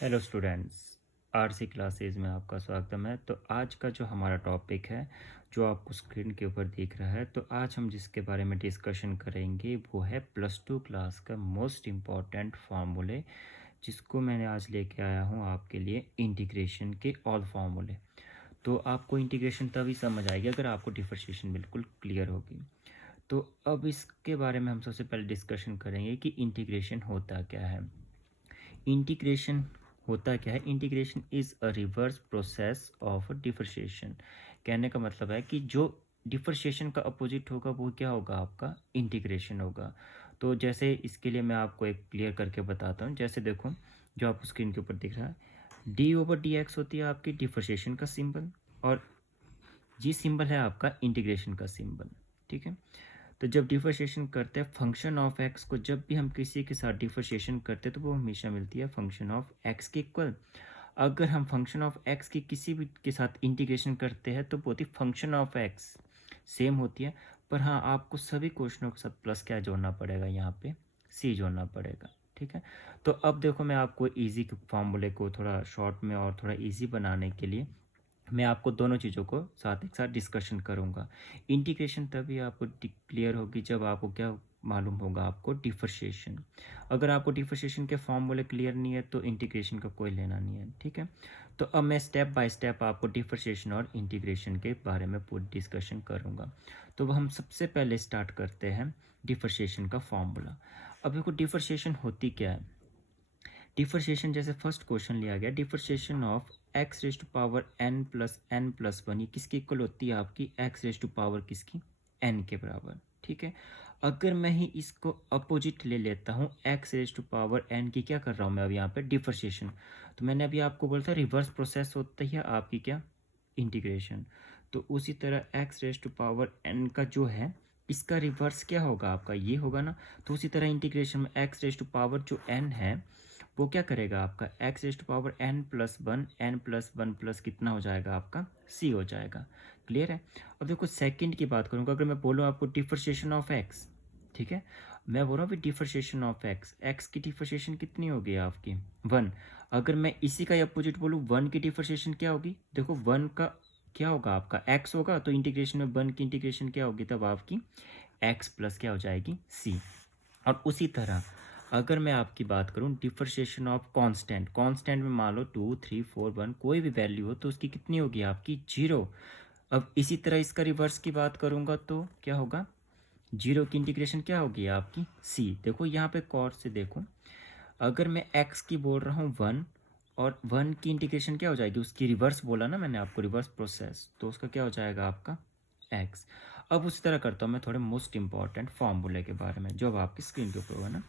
Hello students, RC classes में आपका स्वागतम है। तो आज का जो हमारा टॉपिक है, जो आपको स्क्रीन के ऊपर दिख रहा है, तो आज हम जिसके बारे में डिस्कशन करेंगे वो है +2 क्लास का मोस्ट इम्पॉर्टेंट फार्मूले, जिसको मैंने आज लेके आया हूँ आपके लिए, इंटीग्रेशन के ऑल फार्मूले। तो आपको इंटीग्रेशन तभी समझ आएगी अगर आपको डिफरेंशिएशन बिल्कुल क्लियर होगी। तो अब इसके बारे में हम सबसे पहले डिस्कशन करेंगे कि इंटीग्रेशन होता क्या है। इंटीग्रेशन होता क्या है? Integration is a reverse process of differentiation. कहने का मतलब है कि जो डिफरेंशिएशन का अपोजिट होगा वो क्या होगा? आपका इंटीग्रेशन होगा। तो जैसे इसके लिए मैं आपको एक क्लियर करके बताता हूँ। जैसे देखो, जो आपको स्क्रीन के ऊपर दिख रहा है, d/dx होती है आपकी डिफरेंशिएशन का सिंबल, और जी सिंबल है आपका इंटीग्रेशन का सिंबल। ठीक है। तो जब डिफरेंशिएशन करते हैं फंक्शन ऑफ एक्स को, जब भी हम किसी के साथ डिफरेंशिएशन करते हैं तो वो हमेशा मिलती है फंक्शन ऑफ एक्स के इक्वल। अगर हम फंक्शन ऑफ एक्स की किसी भी के साथ इंटीग्रेशन करते हैं तो वो होती फंक्शन ऑफ एक्स सेम होती है। पर हाँ, आपको सभी क्वेश्चनों के साथ प्लस क्या जोड़ना पड़ेगा? यहाँ पे सी जोड़ना पड़ेगा। ठीक है। तो अब देखो, मैं आपको इजी फॉर्मूले को थोड़ा शॉर्ट में और थोड़ा इजी बनाने के लिए मैं आपको दोनों चीज़ों को साथ एक साथ डिस्कशन करूँगा। इंटीग्रेशन तभी आपको क्लियर होगी जब आपको क्या मालूम होगा? आपको डिफरेंशिएशन। अगर आपको डिफरेंशिएशन के फॉर्मूले क्लियर नहीं है तो इंटीग्रेशन का कोई लेना नहीं है। ठीक है। तो अब मैं स्टेप बाय स्टेप आपको डिफरेंशिएशन और इंटीग्रेशन के बारे में पूरी डिस्कशन करूँगा। तो हम सबसे पहले स्टार्ट करते हैं डिफरेंशिएशन का फॉर्मूला। अब देखो, डिफरेंशिएशन होती क्या है? डिफरेंशिएशन, जैसे फर्स्ट क्वेश्चन लिया गया, differentiation of x raise to power n plus n plus one, ये किसकी इक्वल होती है? आपकी एक्स रेज टू पावर किसकी? एन के बराबर। ठीक है। अगर मैं ही इसको अपोजिट ले लेता हूँ, x raise to power n की, क्या कर रहा हूँ मैं अब यहाँ पे? डिफरेंशिएशन। तो मैंने अभी आपको बोला था रिवर्स प्रोसेस होता है आपकी क्या? इंटीग्रेशन। तो उसी तरह x raise to power n का जो है, इसका रिवर्स क्या होगा? आपका ये होगा ना। तो उसी तरह इंटीग्रेशन में एक्स रेज टू पावर जो एन है वो क्या करेगा? आपका x raise to power n plus one plus कितना हो जाएगा? आपका सी हो जाएगा। क्लियर है। अब देखो, सेकंड की बात करूँगा, अगर मैं बोलूँ आपको डिफरेंशिएशन ऑफ एक्स, ठीक है, मैं बोल रहा हूँ डिफरेंशिएशन ऑफ एक्स, एक्स की डिफरेंशिएशन कितनी होगी आपकी? वन। अगर मैं इसी का अपोजिट बोलूँ, वन की डिफरेंशिएशन क्या होगी? देखो, वन का क्या होगा? आपका एक्स होगा, तो इंटीग्रेशन में वन की इंटीग्रेशन क्या होगी? तब आपकी एक्स प्लस क्या हो जाएगी? सी। और उसी तरह अगर मैं आपकी बात करूं डिफरेंशिएशन ऑफ कांस्टेंट, कांस्टेंट में मान लो 2 3 4 1 कोई भी वैल्यू हो तो उसकी कितनी होगी? आपकी जीरो। अब इसी तरह इसका रिवर्स की बात करूंगा तो क्या होगा? जीरो की इंटीग्रेशन क्या होगी? आपकी सी। देखो यहाँ पे कॉर्ड से देखो, अगर मैं एक्स की बोल रहा हूँ वन, और वन की इंटीग्रेशन क्या हो जाएगी? उसकी रिवर्स बोला ना मैंने आपको, रिवर्स प्रोसेस, तो उसका क्या हो जाएगा? आपका एक्स। अब उसी तरह करता हूँ मैं थोड़े मोस्ट इंपॉर्टेंट फॉर्मूले के बारे में, जो अब आपकी स्क्रीन के ऊपर होगा ना।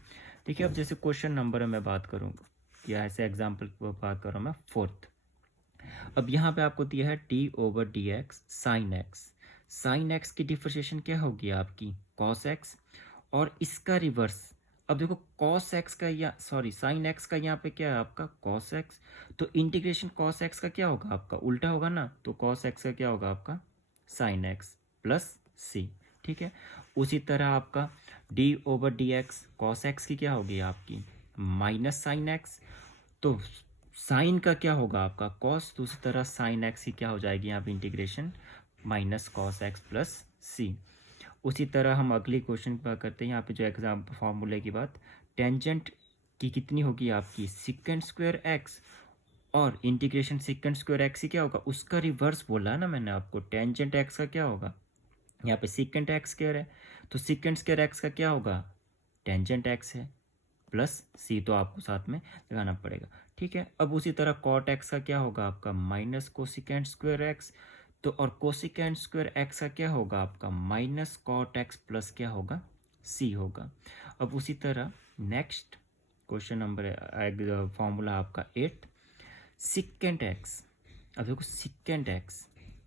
देखिए, अब जैसे क्वेश्चन नंबर में बात करूँगा, या ऐसे एग्जाम्पल की बात कर रहा हूँ मैं, फोर्थ। अब यहाँ पे आपको दिया है d/dx sine x. Sine x की डिफरेंशिएशन क्या होगी? आपकी कॉस एक्स। और इसका रिवर्स, अब देखो कॉस एक्स का, या सॉरी साइन एक्स का यहाँ पे क्या है? आपका कॉस एक्स। तो इंटीग्रेशन कॉस एक्स का क्या होगा? आपका उल्टा होगा ना। तो कॉस एक्स का क्या होगा? आपका साइन एक्स प्लस सी। ठीक है। उसी तरह आपका d/dx कॉस एक्स की क्या होगी? आपकी माइनस साइन एक्स। तो साइन का क्या होगा? आपका कॉस। तो उसी तरह साइन एक्स की क्या हो जाएगी यहाँ पे? Integration minus cos X plus C. उसी तरह हम अगली क्वेश्चन पर करते हैं। यहाँ पे जो एग्जाम फॉर्मूले की बात, टेंजेंट की कितनी होगी? आपकी सिकेंड स्क्वायर एक्स। और इंटीग्रेशन सिकेंड स्क्वायर एक्स ही क्या होगा? उसका रिवर्स बोला है ना मैंने आपको, टेंजेंट एक्स का क्या होगा? यहाँ पे सिकेंड एक्स स्क्वायर है, तो सिकेंड स्क्वायर एक्स का क्या होगा? टेंजेंट एक्स है प्लस सी, तो आपको साथ में लगाना पड़ेगा। ठीक है। अब उसी तरह कॉट एक्स का क्या होगा? आपका माइनस कोसिकेंड स्क्वायर एक्स। तो और कोसिकेंड स्क्वायर एक्स का क्या होगा? आपका माइनस कॉट एक्स प्लस क्या होगा? सी होगा। अब उसी तरह नेक्स्ट क्वेश्चन नंबर फॉर्मूला आपका एट, सिकेंड एक्स। अब देखो सिकेंड एक्स,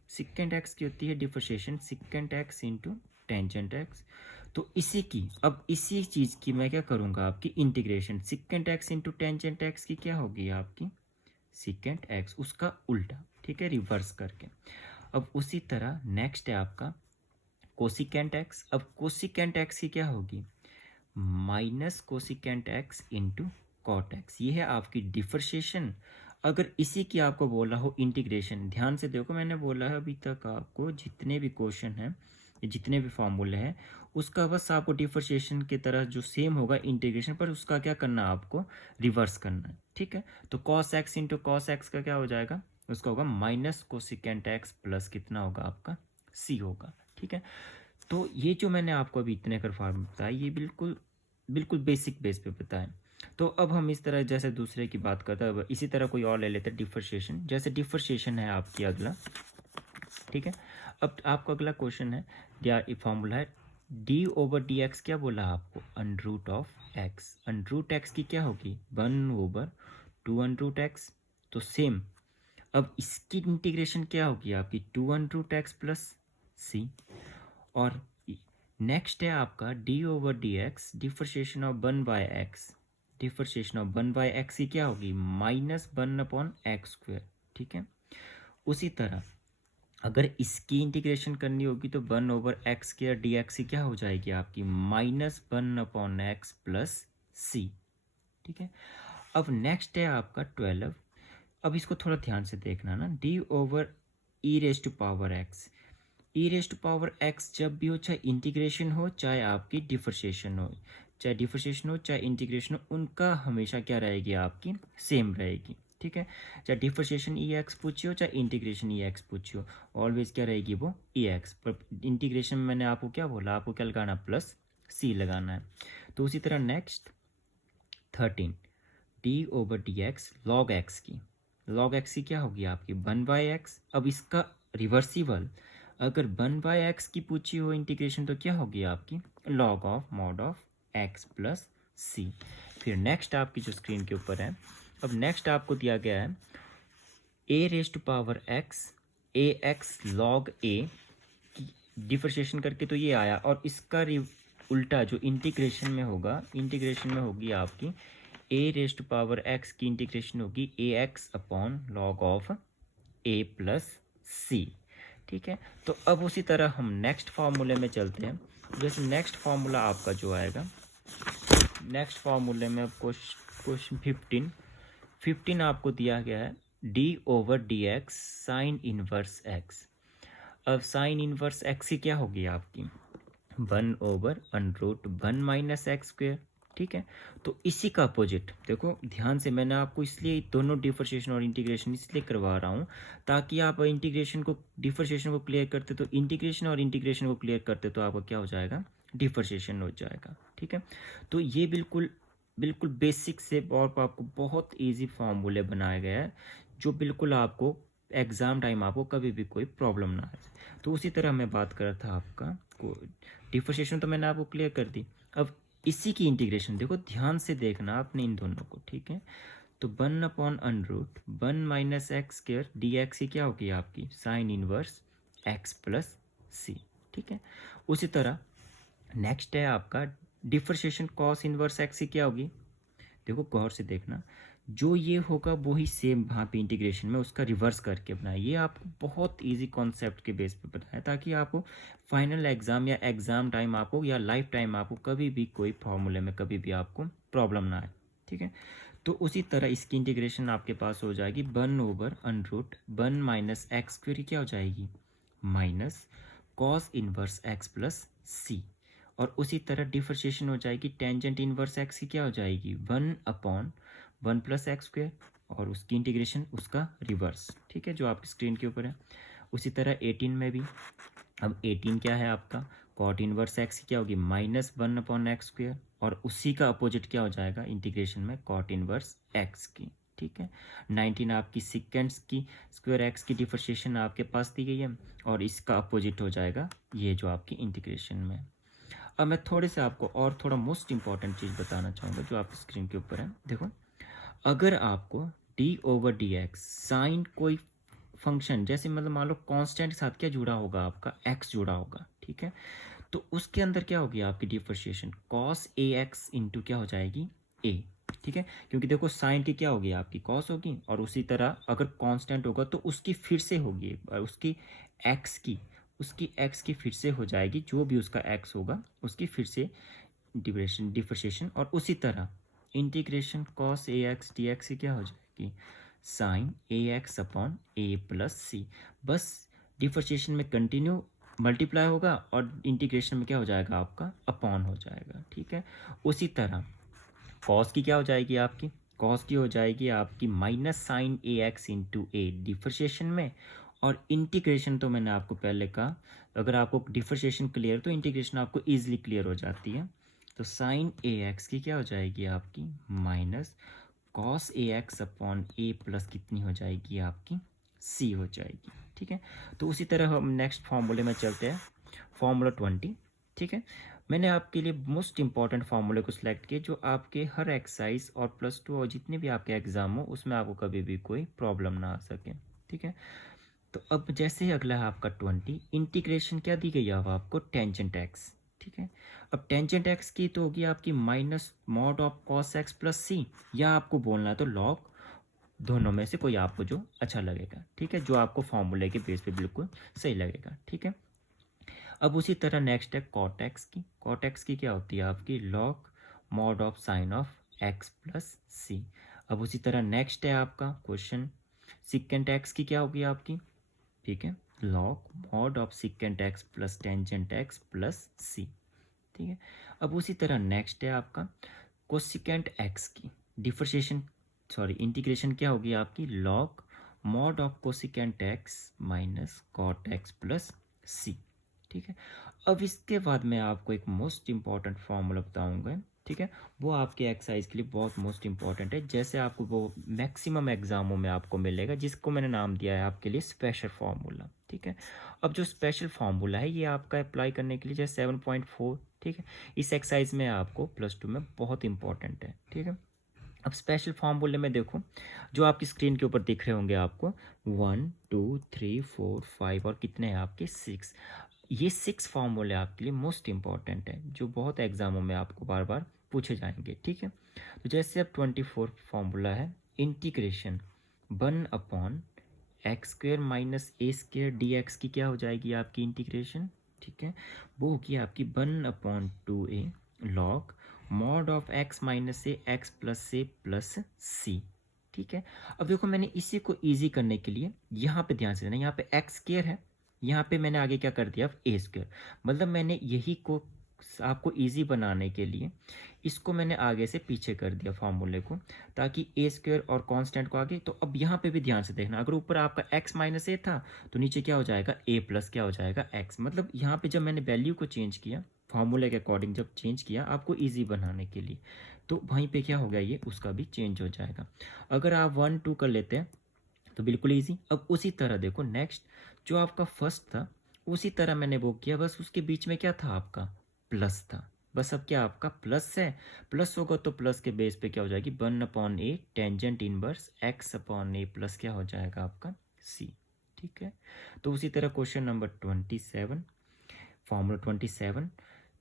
सिकेंड एक्स की होती है differentiation secant x into tangent x. तो इसी की, अब इसी चीज़ की मैं क्या करूँगा? आपकी integration secant x into tangent x की क्या होगी? आपकी सिकेंड एक्स, उसका उल्टा। ठीक है, रिवर्स करके। अब उसी तरह नेक्स्ट है आपका कोसिकेंट एक्स। अब कोसिकेंट एक्स की क्या होगी? Minus cosecant x into cot x. ये है आपकी डिफरेंशिएशन। अगर इसी की आपको बोला हो इंटीग्रेशन, ध्यान से देखो, मैंने बोला है अभी तक आपको जितने भी क्वेश्चन हैं, जितने भी फॉर्मूले हैं, उसका बस आपको डिफरेंशिएशन की तरह जो सेम होगा इंटीग्रेशन पर, उसका क्या करना है, आपको रिवर्स करना है। ठीक है, तो cos x into cos x का क्या हो जाएगा, उसका होगा माइनस कोसिकेंट एक्स प्लस कितना होगा आपका सी होगा। ठीक है, तो ये जो मैंने आपको अभी इतने कर फॉर्मूला बताया, ये बिल्कुल बिल्कुल बेसिक बेस पे बताएं। तो अब हम इस तरह जैसे दूसरे की बात करते हैं, अब इसी तरह कोई और ले लेते हैं डिफरेंशिएशन। जैसे डिफरेंशिएशन है आपकी अगला, ठीक है। अब आपका अगला क्वेश्चन है, या फॉर्मूला है डी ओवर डी एक्स, क्या बोला आपको, under root of x. Under root x की क्या होगी, 1/2 अंडर रूट एक्स। तो सेम अब इसकी इंटीग्रेशन क्या होगी आपकी, 2 अंडर रूट एक्स प्लस सी। और नेक्स्ट है आपका d over d x, differentiation of 1/x। Differentiation of 1/x की क्या होगी, -1/x²। ठीक है, उसी तरह अगर इसकी इंटीग्रेशन करनी होगी तो 1/x² dx की क्या हो जाएगी आपकी, -1/x प्लस सी। ठीक है, अब नेक्स्ट है आपका 12। अब इसको थोड़ा ध्यान से देखना ना, d over e raise to power x. E raise to power x जब भी हो, चाहे इंटीग्रेशन हो चाहे आपकी डिफरेंशिएशन हो, चाहे डिफरेंशिएशन हो चाहे इंटीग्रेशन हो, उनका हमेशा क्या रहेगी आपकी, सेम रहेगी। ठीक है, चाहे डिफरेंशिएशन ई एक्स पूछी हो चाहे इंटीग्रेशन ई एक्स पूछी हो, ऑलवेज क्या रहेगी वो ई एक्स। पर इंटीग्रेशन में मैंने आपको क्या बोला, आपको क्या लगाना, प्लस सी लगाना है। तो उसी तरह next 13, D over d x log x की। लॉग एक्स की क्या होगी आपकी, 1/x। अब इसका रिवर्सिबल, अगर 1/x की पूछी हो इंटीग्रेशन तो क्या होगी आपकी, log of mod of x plus C. फिर नेक्स्ट आपकी जो स्क्रीन के ऊपर है, अब नेक्स्ट आपको दिया गया है a raise to power x, A X log A की डिफरेंशिएशन करके तो ये आया, और इसका उल्टा जो इंटीग्रेशन में होगा, इंटीग्रेशन में होगी आपकी a raise to power x की इंटीग्रेशन होगी A X upon log of a plus C. ठीक है, तो अब उसी तरह हम नेक्स्ट फार्मूले में चलते हैं। जैसे नेक्स्ट फार्मूला आपका जो आएगा, नेक्स्ट फार्मूले में क्वेश्चन 15 आपको दिया गया है D over d x sine inverse x. अब साइन इनवर्स एक्स की क्या होगी आपकी, 1/√1 - x²। ठीक है, तो इसी का अपोजिट देखो ध्यान से, मैंने आपको इसलिए दोनों डिफरेंशिएशन और इंटीग्रेशन इसलिए करवा रहा हूँ ताकि आप इंटीग्रेशन को डिफरेंशिएशन को क्लियर करते तो इंटीग्रेशन, और इंटीग्रेशन को क्लियर करते तो आपका क्या हो जाएगा, डिफरेंशिएशन हो जाएगा। ठीक है, तो ये बिल्कुल बिल्कुल बेसिक से और आपको बहुत ईजी फार्मूले बनाया गया है, जो बिल्कुल आपको एग्ज़ाम टाइम आपको कभी भी कोई प्रॉब्लम ना आए। तो उसी तरह मैं बात कर रहा था आपका डिफरेंशिएशन, तो मैंने आपको क्लियर कर दी। अब इसी की इंटीग्रेशन देखो, ध्यान से देखना आपने इन दोनों को। ठीक है, तो 1/√1 - x² dx की क्या होगी आपकी, sine inverse x plus C. ठीक है, उसी तरह नेक्स्ट है आपका डिफरेंशिएशन कॉस इनवर्स x की क्या होगी, देखो गौर से देखना, जो ये होगा वही सेम वहाँ पे इंटीग्रेशन में उसका रिवर्स करके बनाए। ये आपको बहुत इजी कॉन्सेप्ट के बेस पे बताया ताकि आपको फाइनल एग्जाम या एग्जाम टाइम आपको या लाइफ टाइम आपको कभी भी कोई फॉर्मूले में कभी भी आपको प्रॉब्लम ना आए। ठीक है, तो उसी तरह इसकी इंटीग्रेशन आपके पास हो जाएगी 1/√1 - x² क्या हो जाएगी, minus cos inverse x plus सी। और उसी तरह डिफरेंशिएशन हो जाएगी टेंजेंट इनवर्स x की क्या हो जाएगी, 1/1 + x², और उसकी इंटीग्रेशन उसका रिवर्स। ठीक है, जो आपकी स्क्रीन के ऊपर है। उसी तरह 18 में भी, अब 18 क्या है आपका, कॉट इनवर्स x की क्या होगी, -1/x², और उसी का अपोजिट क्या हो जाएगा इंटीग्रेशन में, कॉट इनवर्स x की। ठीक है, 19 आपकी सिकेंड्स की स्क्वायर x की डिफरेंशिएशन आपके पास दी गई है, और इसका अपोजिट हो जाएगा ये जो आपकी इंटीग्रेशन में। अब मैं थोड़े से आपको और थोड़ा मोस्ट इंपॉर्टेंट चीज़ बताना चाहूँगा जो आपकी स्क्रीन के ऊपर है। देखो, अगर आपको d over d x sine कोई फंक्शन, जैसे मतलब मान लो कांस्टेंट के साथ क्या जुड़ा होगा आपका, एक्स जुड़ा होगा। ठीक है, तो उसके अंदर क्या होगी आपकी differentiation, cos A x into क्या हो जाएगी, ए। ठीक है, क्योंकि देखो साइन की क्या होगी आपकी, कॉस होगी, और उसी तरह अगर कांस्टेंट होगा तो उसकी फिर से होगी, उसकी एक्स की फिर से हो जाएगी, जो भी उसका एक्स होगा उसकी फिर से डिफरेंशिएशन। और उसी तरह integration cos A x D x की क्या हो जाएगी, साइन ए एक्स अपॉन ए प्लस सी। बस डिफरेंशिएशन में कंटिन्यू मल्टीप्लाई होगा और इंटीग्रेशन में क्या हो जाएगा आपका, अपॉन हो जाएगा। ठीक है, उसी तरह कॉस की क्या हो जाएगी आपकी, कॉस की हो जाएगी आपकी माइनस साइन ए एक्स इंटू ए डिफरेंशिएशन में, और इंटीग्रेशन तो मैंने आपको पहले कहा, अगर आपको डिफरेंशिएशन क्लियर तो इंटीग्रेशन आपको ईजिली क्लियर हो जाती है। तो साइन ए एक्स की क्या हो जाएगी आपकी, minus cos A X upon A plus कितनी हो जाएगी आपकी, सी हो जाएगी। ठीक है, तो उसी तरह हम नेक्स्ट फॉर्मूले में चलते हैं, फॉर्मूला 20। ठीक है, मैंने आपके लिए मोस्ट इंपॉर्टेंट फार्मूले को सिलेक्ट किया जो आपके हर एक्सरसाइज और +2 और जितने भी आपके एग्जाम हो उसमें आपको कभी भी कोई प्रॉब्लम ना आ सके। ठीक है, तो अब जैसे ही अगला है आपका 20, इंटीग्रेशन क्या दी गई है अब आपको, टेंजेंट एक्स। ठीक है, अब टेंजेंट एक्स की तो होगी आपकी minus mod of cos X plus C, या आपको बोलना है तो लॉग, दोनों में से कोई आपको जो अच्छा लगेगा। ठीक है, जो आपको फॉर्मूले के बेस पे बिल्कुल सही लगेगा। ठीक है, अब उसी तरह नेक्स्ट है कॉट एक्स की। कॉट एक्स की क्या होती है आपकी, log mod of sine of X plus C. अब उसी तरह नेक्स्ट है आपका क्वेश्चन सिकेंट एक्स की क्या होगी आपकी, ठीक है, log mod of secant X plus tangent X plus C. ठीक है, अब उसी तरह नेक्स्ट है आपका कोसिकेंट एक्स की डिफरेंशिएशन, सॉरी इंटीग्रेशन क्या होगी आपकी, log mod of cosecant X minus cot X plus C. ठीक है, अब इसके बाद मैं आपको एक मोस्ट इंपॉर्टेंट फॉर्मूला बताऊंगा। ठीक है, वो आपके एक्सरसाइज के लिए बहुत मोस्ट इंपॉर्टेंट है, जैसे आपको वो मैक्सिमम एग्जामों में आपको मिलेगा, जिसको मैंने नाम दिया है आपके लिए स्पेशल फार्मूला। ठीक है, अब जो स्पेशल फार्मूला है ये आपका अप्लाई करने के लिए जैसे 7.4, ठीक है, इस एक्सरसाइज में आपको +2 में बहुत इंपॉर्टेंट है। ठीक है, अब स्पेशल फार्मूले में देखो, जो आपकी स्क्रीन के ऊपर दिख रहे होंगे आपको 1 2 3 4 5 और कितने हैं आपके 6, ये 6 फार्मूले आपके लिए मोस्ट इंपॉर्टेंट है, जो बहुत एग्जामों में आपको बार बार पूछे जाएंगे। ठीक है, तो जैसे अब 24 फार्मूला है, integration 1/x² minus a² dx की क्या हो जाएगी आपकी इंटीग्रेशन। ठीक है, वो होगी आपकी 1/2a log mod of x minus A x plus से प्लस सी। ठीक है, अब देखो मैंने इसी को इजी करने के लिए यहाँ पे ध्यान से देना, यहाँ पे x² है, यहाँ पे मैंने आगे क्या कर दिया, a², मतलब मैंने यही को आपको इजी बनाने के लिए इसको मैंने आगे से पीछे कर दिया फार्मूले को, ताकि a² और कांस्टेंट को आगे। तो अब यहाँ पे भी ध्यान से देखना, अगर ऊपर आपका x माइनस ए था तो नीचे क्या हो जाएगा, a प्लस क्या हो जाएगा x। मतलब यहाँ पे जब मैंने वैल्यू को चेंज किया फार्मूले के अकॉर्डिंग, जब चेंज किया आपको ईजी बनाने के लिए, तो वहीं पे क्या हो गया, ये उसका भी चेंज हो जाएगा। अगर आप 1 2 कर लेते हैं तो बिल्कुल ईजी। अब उसी तरह देखो नेक्स्ट जो आपका फर्स्ट था उसी तरह मैंने वो किया, बस उसके बीच में क्या था आपका, प्लस था। बस अब क्या आपका प्लस है, प्लस होगा तो प्लस के बेस पे क्या हो जाएगी, 1/a tangent inverse x/a plus क्या हो जाएगा आपका c। ठीक है, तो उसी तरह क्वेश्चन नंबर 27, फॉर्मूला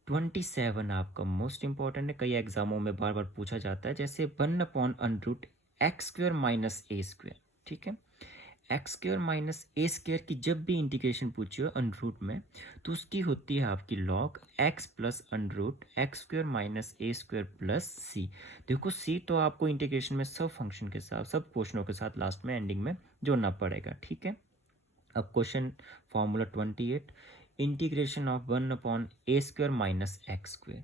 27 आपका मोस्ट इंपॉर्टेंट है, कई एग्जामों में बार बार पूछा जाता है, जैसे 1/√x² माइनस a²। ठीक है, x² माइनस a² की जब भी इंटीग्रेशन पूछी हो अनरूट में तो उसकी होती है आपकी log x plus √x² minus a² plus C. देखो c तो आपको इंटीग्रेशन में सब फंक्शन के साथ, सब क्वेश्चनों के साथ लास्ट में एंडिंग में जोड़ना पड़ेगा। ठीक है, अब question formula 28, integration of 1/a² minus x²।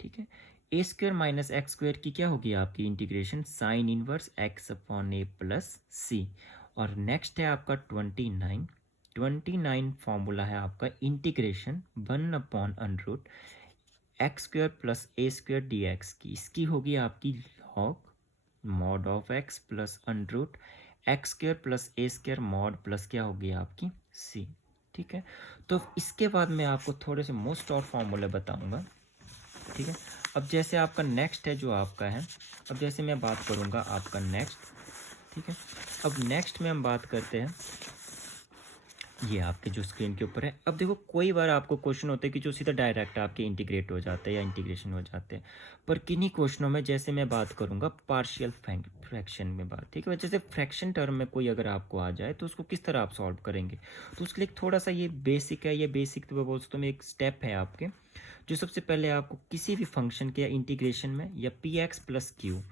ठीक है, a² माइनस x² की क्या होगी आपकी integration, sine inverse x/a plus सी। और नेक्स्ट है आपका 29 फॉर्मूला है आपका integration 1/√x² plus a² dx की, इसकी होगी आपकी log mod of x plus √x² plus a² mod plus क्या होगी आपकी c। ठीक है, तो इसके बाद मैं आपको थोड़े से मोस्ट और फॉर्मूले बताऊंगा। ठीक है, अब जैसे आपका नेक्स्ट है जो आपका है, अब जैसे मैं बात करूंगा आपका नेक्स्ट। ठीक है, अब नेक्स्ट में हम बात करते हैं, ये आपके जो स्क्रीन के ऊपर है। अब देखो कोई बार आपको क्वेश्चन होते हैं कि जो सीधा डायरेक्ट आपके इंटीग्रेट हो जाते हैं या इंटीग्रेशन हो जाते हैं, पर किन्हीं क्वेश्चनों में जैसे मैं बात करूंगा पार्शियल फ्रैक्शन में बात। ठीक है, जैसे फ्रैक्शन टर्म में कोई अगर आपको आ जाए तो उसको किस तरह आप सॉल्व करेंगे, तो उसके लिए थोड़ा सा ये बेसिक है, ये बेसिक तो बोल सकते हो एक स्टेप है आपके, जो सबसे पहले आपको किसी भी फंक्शन के या इंटीग्रेशन में या पी एक्स प्लस क्यू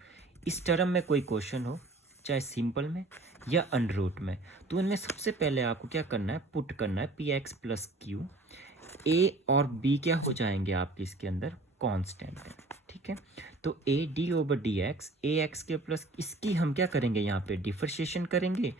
इस टर्म में कोई क्वेश्चन हो, चाहे सिंपल में या अंडर रूट में, तो उनमें सबसे पहले आपको क्या करना है, पुट करना है पी एक्स प्लस क्यू। ए और बी क्या हो जाएंगे आपके इसके अंदर, कांस्टेंट है, ठीक है। तो A D over d x, A x के प्लस इसकी हम क्या करेंगे यहाँ पे डिफरेंशिएशन करेंगे